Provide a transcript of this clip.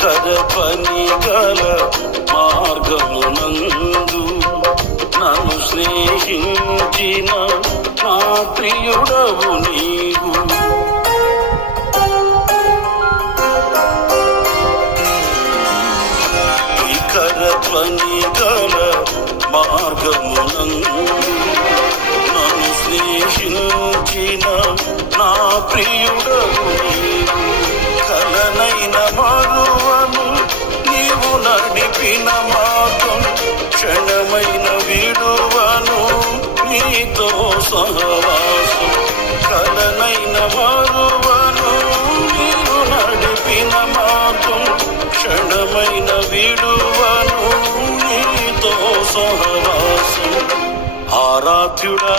కరపని గల మార్గమునందు నన్ను స్నేహించిన నా ప్రియుడవు నీవు. ఈ కరపని గల మార్గమునందు నన్ను స్నేహించిన నా ప్రియుడవు నీవు. కలనైన మరువను నీవు నడిపిన మార్గం, క్షణమైన విడువను నీతో సహవాసం. కలనైన మరువను నీవు నడిపిన మార్గం, క్షణమైన విడువను నీతో సహవాసం. ఆరాధ్యుడా